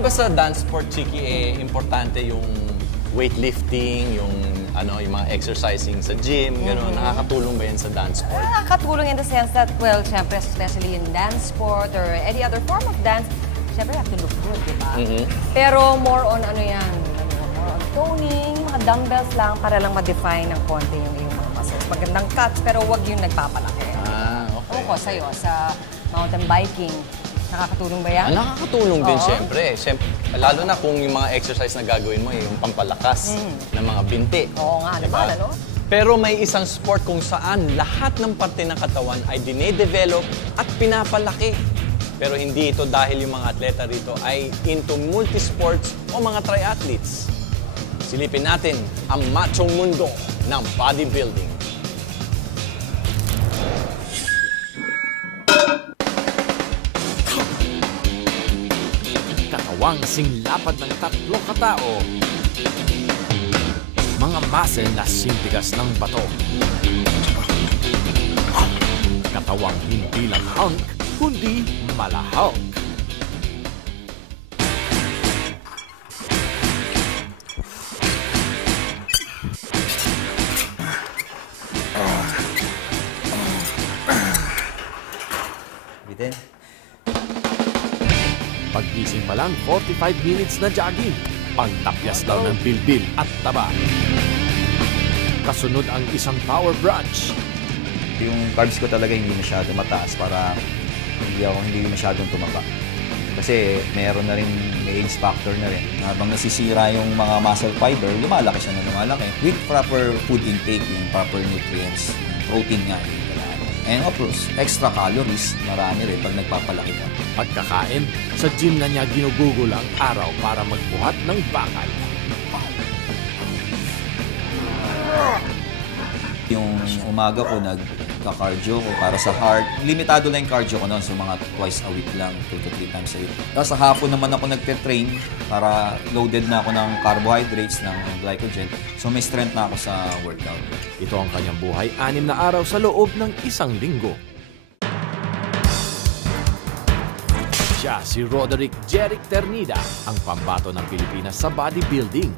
Din ba sa dance sport, Chiki, importante yung weightlifting, yung mga exercising sa gym, gano'n? Nakakatulong ba yan sa dance sport? Nakakatulong in the sense that, well, syempre, especially in dance sport or any other form of dance, syempre, you have to look good, di ba? Pero more on more on toning, mga dumbbells lang para lang ma-define ng konti yung iyong mga muscles. Magandang cuts, pero wag yung nagpapalaki. Okay. Ewan ko sa'yo, sa mountain biking, nakakatulong ba yan? Nakakatulong din, siyempre. Lalo na kung yung mga exercise na gagawin mo, yung pampalakas ng mga binti. Oo nga naman, ano? Pero may isang sport kung saan lahat ng parte ng katawan ay dinedevelop at pinapalaki. Pero hindi ito dahil yung mga atleta rito ay into multisports o mga triathletes. Silipin natin ang machong mundo ng bodybuilding. Katawang singlapad ng 3 katao. Mga muscle na sintigas ng bato. Katawang hindi lang hunk, kundi malahok. Bitin. Paggising pa lang, 45 minutes na jogging. Pagtapyas lang ng bilbil at taba. Kasunod ang isang power brunch. Yung carbs ko talaga hindi masyado mataas para hindi masyadong tumaba. Kasi meron na rin, may age factor na rin. Habang nasisira yung mga muscle fiber, lumalaki siya na lumalaki. With proper food intake, yung proper nutrients, protein nga yung kailangan. And of course, extra calories, marami rin pag nagpapalaki ka. Pagkakain, sa gym na niya ginugugol ang araw para magbuhat ng bakal. Yung umaga ko, nagka-cardio ko para sa heart. Limitado lang yung cardio ko noon, so mga twice a week lang, 2 to 3 times a week. Tapos sa hapon naman ako nagte-train para loaded na ako ng carbohydrates, ng glycogen. So may strength na ako sa workout. Ito ang kanyang buhay, 6 na araw sa loob ng 1 linggo. Siya si Roderick Jeric Ternida, ang pambato ng Pilipinas sa bodybuilding.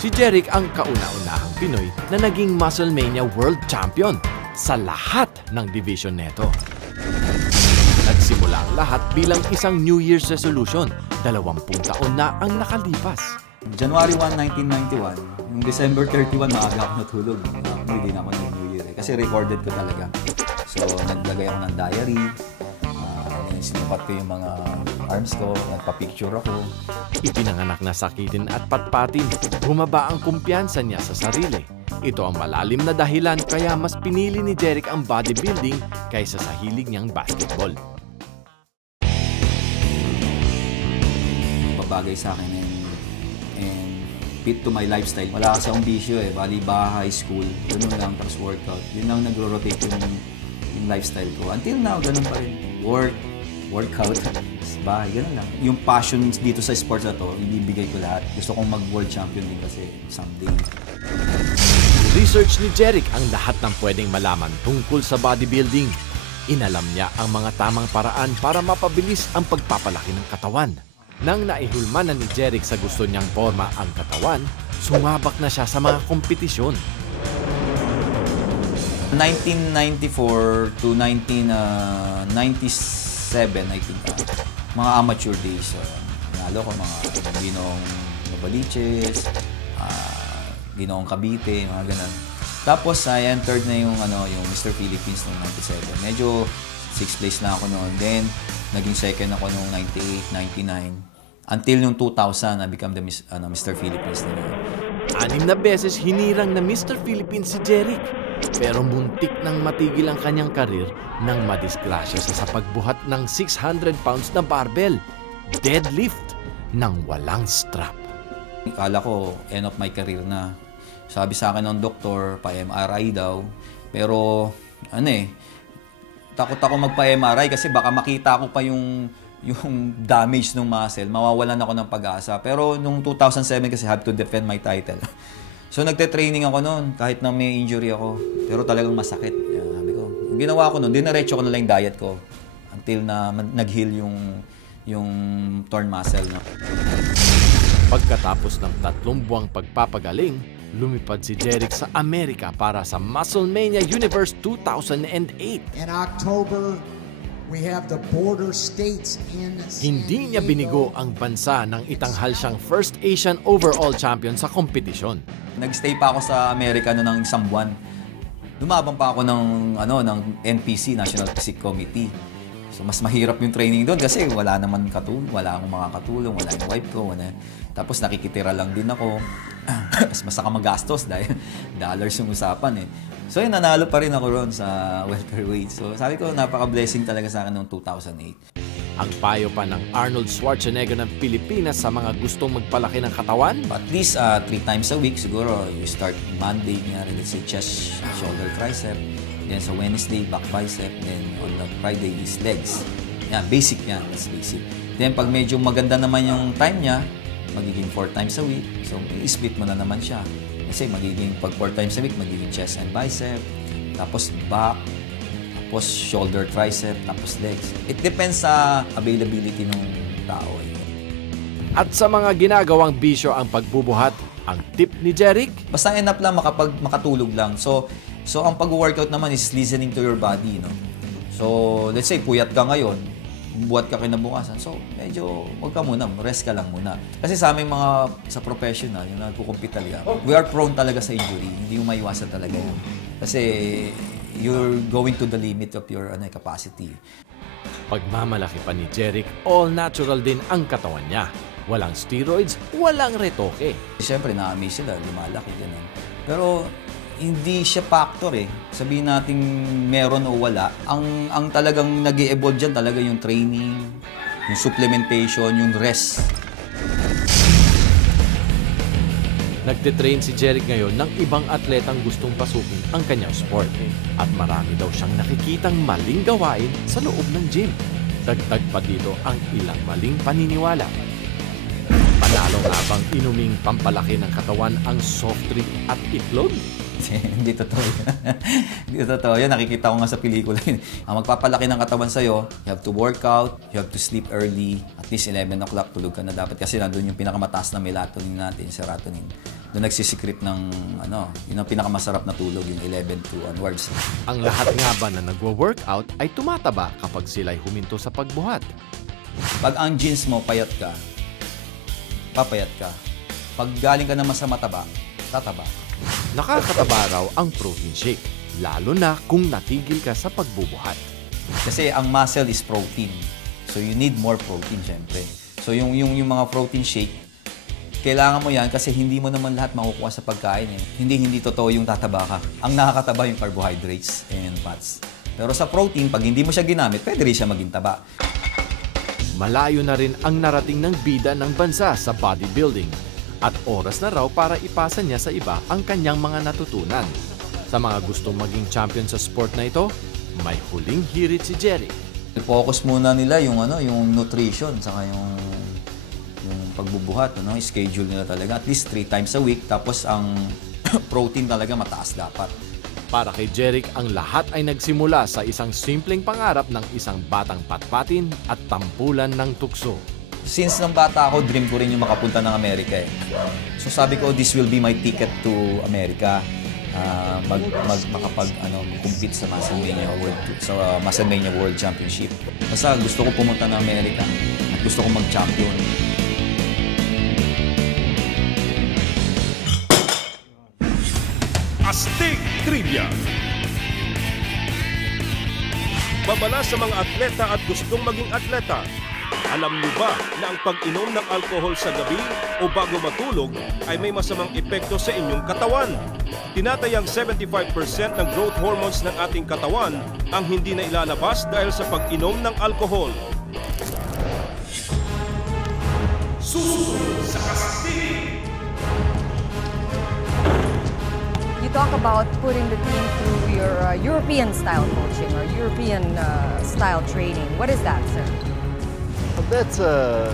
Si Jeric ang kauna-unahang Pinoy na naging Musclemania World Champion sa lahat ng division neto. Nagsimula ang lahat bilang isang New Year's resolution. 20 taon na ang nakalipas. January 1, 1991, yung December 31, maaga ako natulog. Hindi na ako ng New Year kasi recorded ko talaga. So, naglagay ako ng diary. Sinupat ko yung mga arms ko, nagpa-picture ako. Ipinanganak na sakitin at patpatin, bumaba ang kumpiyansa niya sa sarili. Ito ang malalim na dahilan kaya mas pinili ni Jeric ang bodybuilding kaysa sa hilig niyang basketball. Babagay sa akin and fit to my lifestyle. Wala kasi akong bisyo bali bahay, school, ganun lang, tapos workout. Yun lang nagro-rotate yung lifestyle ko. Until now, ganun pa rin. Workout, bahay, gano'n lang. Yung passion dito sa sports na to, ibibigay ko lahat. Gusto kong mag-world champion din kasi someday. Research ni Jeric ang lahat ng pwedeng malaman tungkol sa bodybuilding. Inalam niya ang mga tamang paraan para mapabilis ang pagpapalaki ng katawan. Nang naihulma na ni Jeric sa gusto niyang forma ang katawan, sumabak na siya sa mga kompetisyon. 1994 to 1997, I think, mga amateur days. Nalo ko mga Ginoong Novaliches, Ginoong Cavite, mga ganun. Tapos, I entered na yung Mr. Philippines noong 97. Medyo 6th place na ako noon. Then, naging second ako noong 98, 99. Until yung 2000, I become the Mr. Philippines na yun. 6 na beses hinirang na Mr. Philippines si Jeric. Pero muntik nang matigil ang kanyang karir nang madisgrasya siya sa pagbuhat ng 600 pounds na barbell, deadlift, nang walang strap. Akala ko, end of my career na. Sabi sa akin ng doktor, pa-MRI daw. Pero, takot ako magpa-MRI kasi baka makita ko pa yung damage ng muscle, mawawalan ako ng pag-asa. Pero nung 2007 kasi I had to defend my title. So nagte-training ako noon kahit na may injury ako. Pero talagang masakit. Sabi ko, yung ginawa ko noon, dinaretso ko na lang yung diet ko until na nag-heal yung yung torn muscle. No? Pagkatapos ng 3 buwang pagpapagaling, lumipad si Jeric sa Amerika para sa Musclemania Universe 2008. In October, we have the border states in San Hindi niya Diego. binigo ang bansa nang itanghal siyang first Asian overall champion sa kompetisyon. Nagstay pa ako sa Amerika no ng isang buwan. Lumaban pa ako ng NPC, National Physique Committee. So mas mahirap yung training doon kasi wala naman wala akong makakatulong, wala yung wife ko, wala. Tapos nakikitira lang din ako. Mas saka magastos dahil dollars yung usapan eh. So yun, nanalo pa rin ako ron sa welterweight. So sabi ko, napaka-blessing talaga sa akin noong 2008. Ang payo pa ng Arnold Schwarzenegger ng Pilipinas sa mga gustong magpalaki ng katawan? At least 3 times a week siguro. You start Monday, let's say chest, shoulder, tricep. Then sa Wednesday, back bicep. Then on the Friday is legs. Yan, basic yan. That's basic. Then pag medyo maganda naman yung time niya, magiging 4 times a week. So i-split mo na naman siya. Kasi magiging pag 4 times a week, magiging chest and bicep. Tapos back. Tapos shoulder, tricep, tapos legs. It depends sa availability ng tao. At sa mga ginagawang bisyo ang pagbubuhat, ang tip ni Jeric? Basta enough lang makatulog lang. So ang pag-workout naman is listening to your body, no? So, let's say, puyat ka ngayon, buhat ka kinabukasan. So, medyo, wag ka muna, rest ka lang muna. Kasi sa aming sa professional, yung nagkukumpit talaga, we are prone talaga sa injury. Hindi yung maiwasan talaga yun. Kasi, you're going to the limit of your capacity. Pagmamalaki pa ni Jeric, all natural din ang katawan niya. Walang steroids, walang retoke. Siyempre, na-amaze sila, lumalaki ganun. Pero, hindi siya factor eh. Sabihin natin meron o wala. Ang talagang nag-e-evolve dyan talaga yung training, yung supplementation, yung rest. Nagtitrain si Jeric ngayon ng ibang atletang gustong pasukin ang kanyang sport. At marami daw siyang nakikitang maling gawain sa loob ng gym. Dagdag pa dito ang ilang maling paniniwala. Panalo nga bang inuming pampalaki ng katawan ang soft drink at itlog? Hindi totoo yun. Hindi totoo yun. Nakikita ko nga sa pelikula yun. Ang magpapalaki ng katawan sa'yo, you have to work out, you have to sleep early, at least 11 o'clock tulog ka na dapat kasi nandun yung pinakamataas na melatonin natin, serotonin. Doon nagsisecrete ng, yun ang pinakamasarap na tulog, yung 11 to onwards. Ang lahat nga ba na nagwa-workout ay tumataba kapag sila'y huminto sa pagbuhat? Pag ang jeans mo, payat ka, papayat ka. Pag galing ka naman sa mataba, tataba. Nakakataba raw ang protein shake, lalo na kung natigil ka sa pagbubuhat. Kasi ang muscle is protein. So you need more protein, syempre. So yung mga protein shake, kailangan mo yan kasi hindi mo naman lahat makukuha sa pagkain. Eh. Hindi totoo yung tataba ka. Ang nakakataba yung carbohydrates and fats. Pero sa protein, pag hindi mo siya ginamit, pwede rin siya maging taba. Malayo na rin ang narating ng bida ng bansa sa bodybuilding. At oras na raw para ipasa niya sa iba ang kanyang mga natutunan. Sa mga gustong maging champion sa sport na ito, may huling hirit si Jeric. Focus muna nila yung nutrition saka yung pagbubuhat, schedule nila talaga at least 3 times a week tapos ang protein talaga mataas dapat. Para kay Jeric, ang lahat ay nagsimula sa isang simpleng pangarap ng isang batang patpatin at tampulan ng tukso. Since nang bata ako, dream ko rin yung makapunta ng Amerika eh. So sabi ko, this will be my ticket to America. Compete sa Musclemania World Championship. Basta gusto ko pumunta ng Amerika at gusto ko mag-champion. Astig Trivia. Babala sa mga atleta at gustong maging atleta. Alam niyo ba na ang pag-inom ng alcohol sa gabi o bago matulog ay may masamang epekto sa inyong katawan? Tinatayang 75% ng growth hormones ng ating katawan ang hindi na ilalabas dahil sa pag-inom ng alcohol. Susunod sa Astig! You talk about putting the team through your European-style coaching or European-style training. What is that, sir? That's a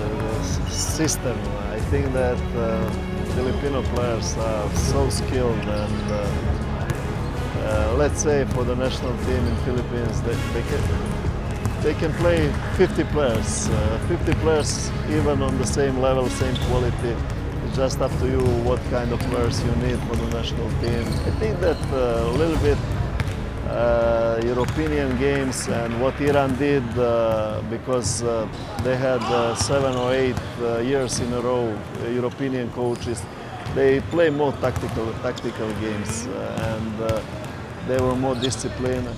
system. I think that Filipino players are so skilled and let's say for the national team in Philippines, they can play 50 players. 50 players even on the same level, same quality. It's just up to you what kind of players you need for the national team. I think that a little bit European games and what Iran did because they had 7 or 8 years in a row European coaches. They play more tactical games and they were more disciplined.